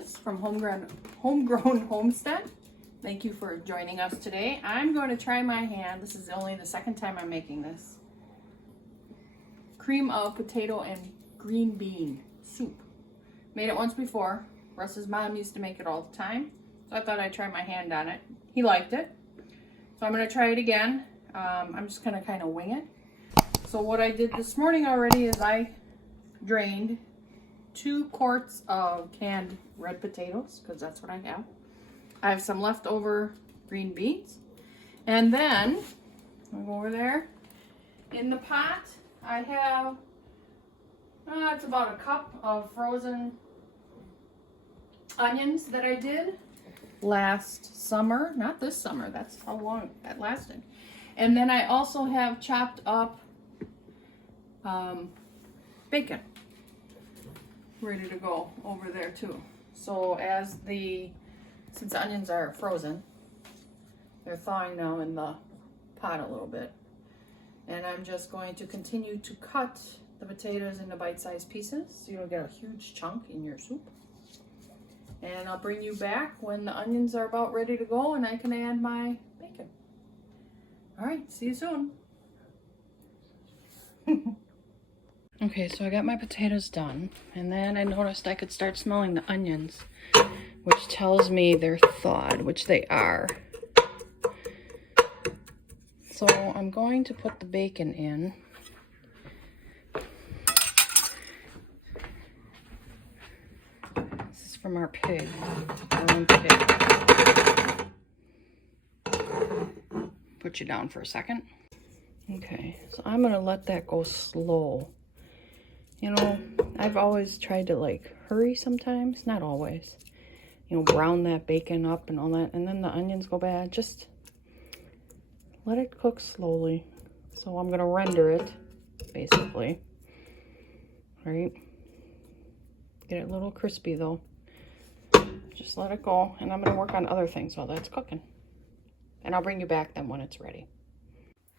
Liz from Homegrown Homestead. Thank you for joining us today. I'm going to try my hand. This is only the second time I'm making this. Cream of potato and green bean soup. Made it once before. Russ's mom used to make it all the time. So I thought I'd try my hand on it. He liked it. So I'm going to try it again. I'm just going to kind of wing it. So what I did this morning already is I drained 2 quarts of canned red potatoes, because that's what I have. I have some leftover green beans. And then, I'll go over there. In the pot, I have, it's about a cup of frozen onions that I did last summer. Not this summer, that's how long that lasted. And then I also have chopped up bacon ready to go over there too. So since the onions are frozen, they're thawing now in the pot a little bit. And I'm just going to continue to cut the potatoes into bite-sized pieces so you don't get a huge chunk in your soup. And I'll bring you back when the onions are about ready to go and I can add my bacon. All right, see you soon. Okay, so I got my potatoes done, and then I noticed I could start smelling the onions, which tells me they're thawed, which they are. So I'm going to put the bacon in. This is from our pig, our own pig. Put you down for a second. Okay, so I'm gonna let that go slow. You know, I've always tried to like hurry sometimes, not always. You know, brown that bacon up and all that, and then the onions go bad. Just let it cook slowly. So I'm gonna render it, basically. All right. Get it a little crispy though. Just let it go, and I'm gonna work on other things while that's cooking. And I'll bring you back then when it's ready.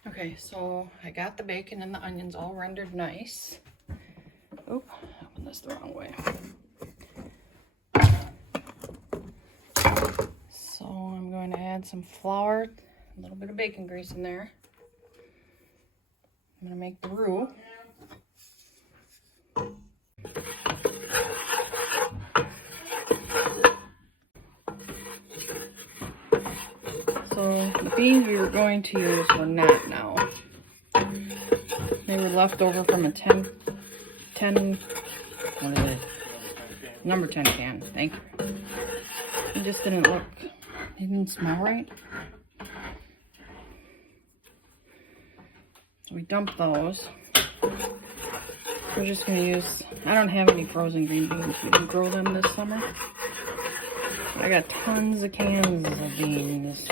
Okay, so I got the bacon and the onions all rendered nice. Oop, I opened this the wrong way. So I'm going to add some flour, a little bit of bacon grease in there. I'm going to make the roux. So the beans we were going to use were not now. They were left over from a 10, what is it? Number 10 can, thank you. It just didn't look, it didn't smell right. So we dumped those. We're just gonna use, I don't have any frozen green beans. We didn't grow them this summer. But I got tons of cans of beans.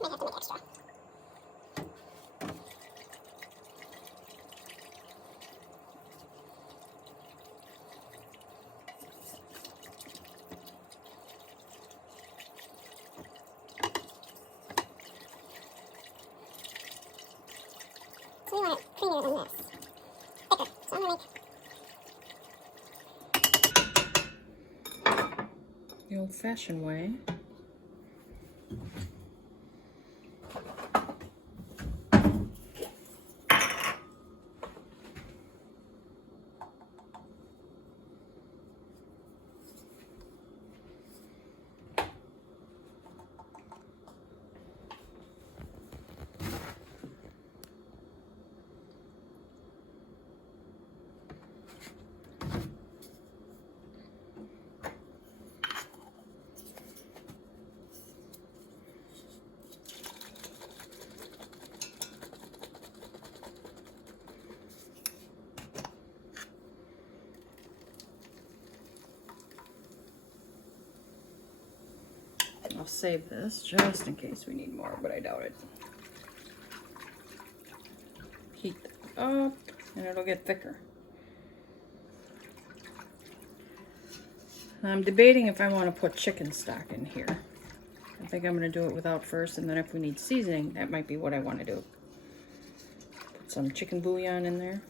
Might have to make extra. So we want it creamier than this. Thicker. So I'm going to make The old-fashioned way. I'll save this just in case we need more, but I doubt it. Heat it up and it'll get thicker. I'm debating if I want to put chicken stock in here. I think I'm going to do it without first, and then if we need seasoning, that might be what I want to do. Put some chicken bouillon in there.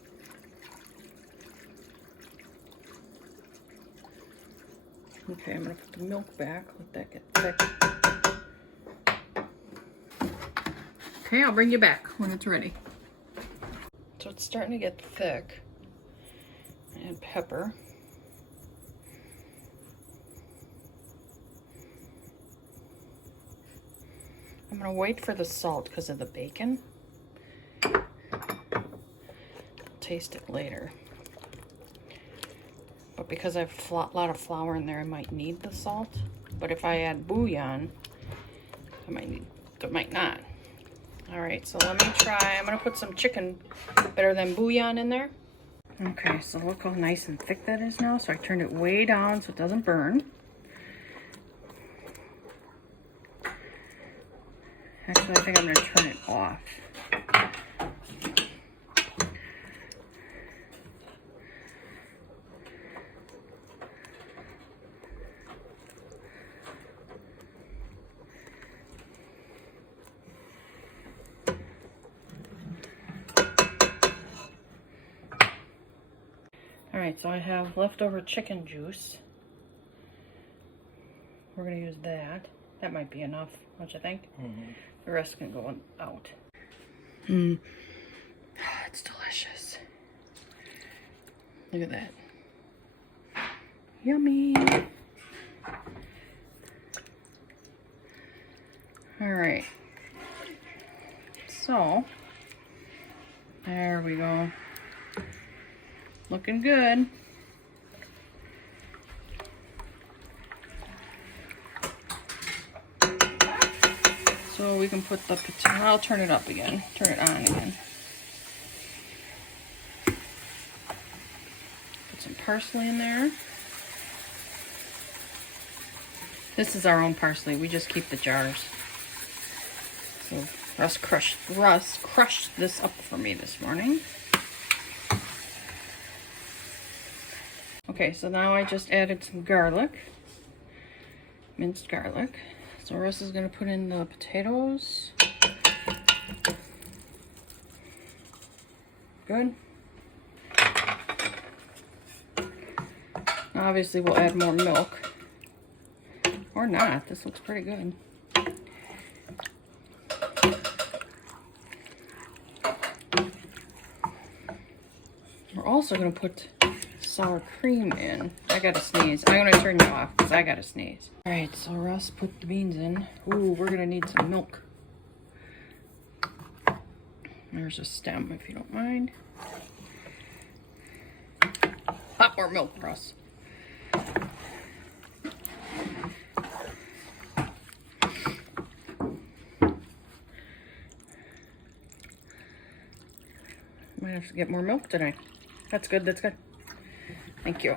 Okay, I'm going to put the milk back, let that get thick. Okay, I'll bring you back when it's ready. So it's starting to get thick. Add pepper. I'm going to wait for the salt because of the bacon. I'll taste it later. But because I have a lot of flour in there, I might need the salt. But if I add bouillon, I might not. All right, so let me try. I'm going to put some chicken better than bouillon in there. Okay, so look how nice and thick that is now. So I turned it way down so it doesn't burn. Actually, I think I'm going to turn it off. Alright, so I have leftover chicken juice. We're going to use that. That might be enough, don't you think? Mm-hmm. The rest can go out. It's delicious. Look at that. Yummy. Alright. So, there we go. Looking good. So we can put the potato, I'll turn it up again, turn it on again. Put some parsley in there. This is our own parsley, we just keep the jars. So Russ crushed this up for me this morning. Okay, so now I just added some garlic, minced garlic. So Russ is going to put in the potatoes. Good. Obviously we'll add more milk. Or not, this looks pretty good. We're also going to put sour cream in. I gotta sneeze. I'm gonna turn you off because I gotta sneeze. Alright, so Russ put the beans in. Ooh, we're gonna need some milk. There's a stem if you don't mind. Hot more milk, Russ. Might have to get more milk today. That's good, that's good. Thank you.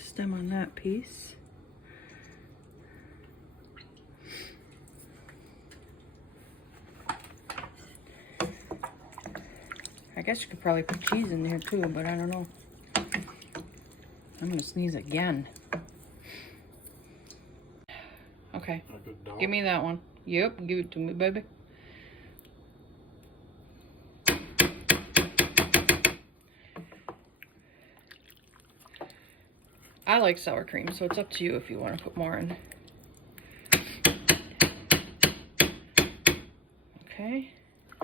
Stem on that piece. I guess you could probably put cheese in there too, but I don't know. I'm gonna sneeze again. Okay, give me that one. Yep, give it to me, baby. I like sour cream, so it's up to you if you want to put more in. Okay,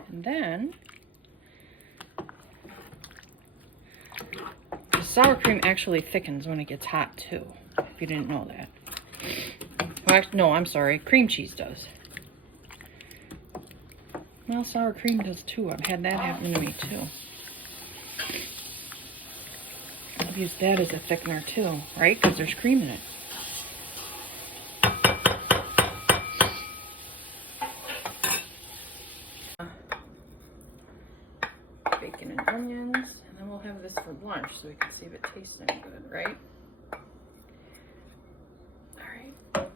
and then sour cream actually thickens when it gets hot too, if you didn't know that. Well, no, I'm sorry, cream cheese does. Well, sour cream does too. I've had that happen to me too. I've used that as a thickener too, right? Because there's cream in it. bacon and onions, and then we'll have this for lunch so we can see if it tastes any good, right? All right.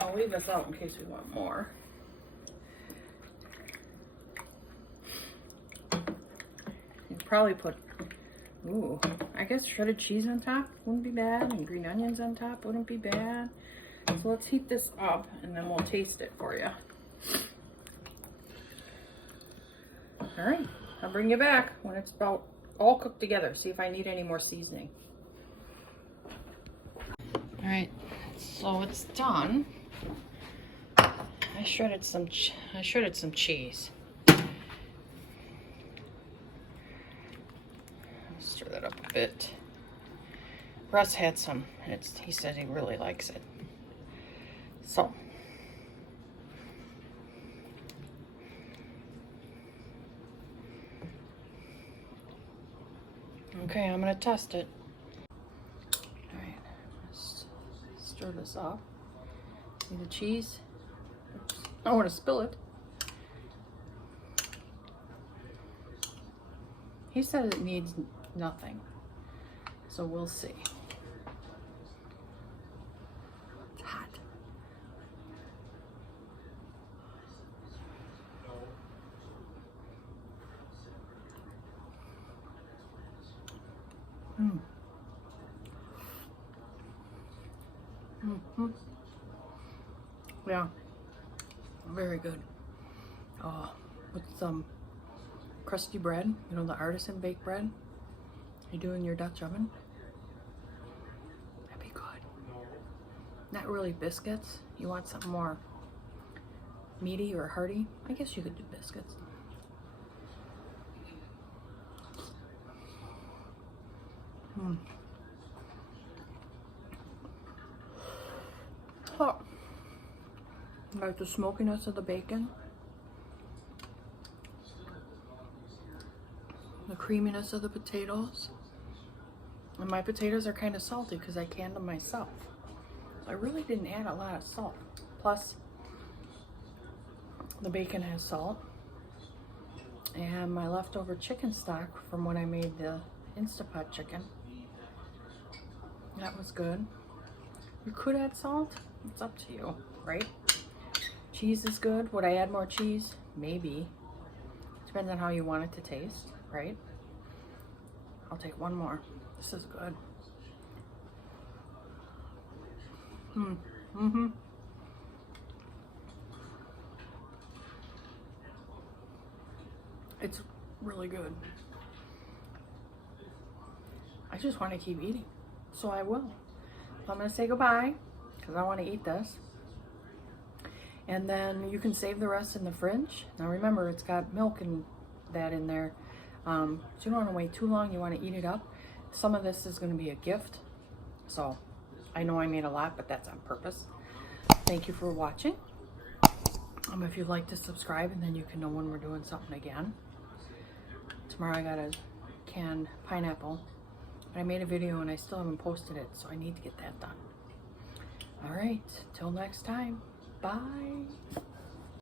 I'll leave this out in case we want more. You'd probably put, ooh, I guess shredded cheese on top wouldn't be bad, and green onions on top wouldn't be bad. So let's heat this up and then we'll taste it for you. All right, I'll bring you back when it's about all cooked together. See if I need any more seasoning. All right, so it's done. I shredded some cheese. Stir that up a bit. Russ had some, and he said he really likes it. So. Okay, I'm gonna test it. All right, let's stir this up. See the cheese? Oops. I don't want to spill it. He said it needs nothing, so we'll see. It's hot. Yeah, very good. Oh, with some crusty bread, you know, the artisan baked bread you do in your Dutch oven. That'd be good. Not really biscuits. You want something more meaty or hearty? I guess you could do biscuits. Hot. Like the smokiness of the bacon, the creaminess of the potatoes, and my potatoes are kind of salty because I canned them myself. So I really didn't add a lot of salt. Plus, the bacon has salt, and my leftover chicken stock from when I made the Instapot chicken, that was good. You could add salt. It's up to you, right? Cheese is good. Would I add more cheese? Maybe. Depends on how you want it to taste, right? I'll take one more. This is good. It's really good. I just want to keep eating, so I will. So I'm going to say goodbye because I want to eat this. And then you can save the rest in the fridge. Now remember, it's got milk and that in there. So you don't want to wait too long. You want to eat it up. Some of this is going to be a gift. So I know I made a lot, but that's on purpose. Thank you for watching. If you'd like to subscribe, and then you can know when we're doing something again. Tomorrow I got a canned pineapple. But I made a video and I still haven't posted it, so I need to get that done. All right, till next time. Bye.